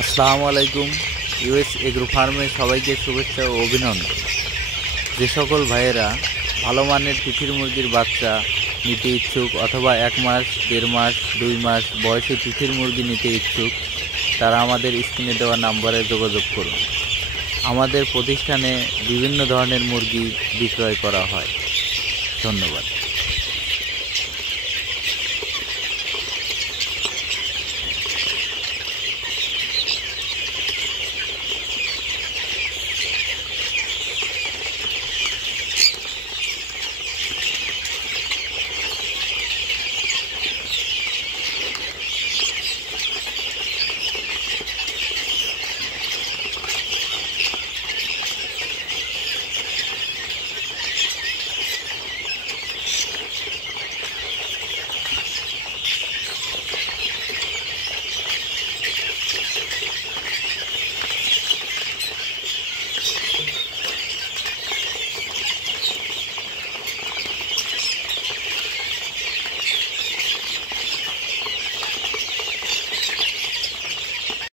আসসালামু আলাইকুম। US agro ফার্মে সবাইকে শুভেচ্ছা ও অভিনন্দন। যে সকল ভাইয়েরা ভালো মানের তিথির মুরগির বাচ্চা নিতে ইচ্ছুক অথবা 1 মাস, 1.5 মাস, 2 মাস বয়সী তিথির মুরগি নিতে ইচ্ছুক, তারা আমাদের স্ক্রিনে দেওয়া নাম্বারে যোগাযোগ করুন। আমাদের প্রতিষ্ঠানে বিভিন্ন ধরনের মুরগি বিক্রয় করা হয়। ধন্যবাদ।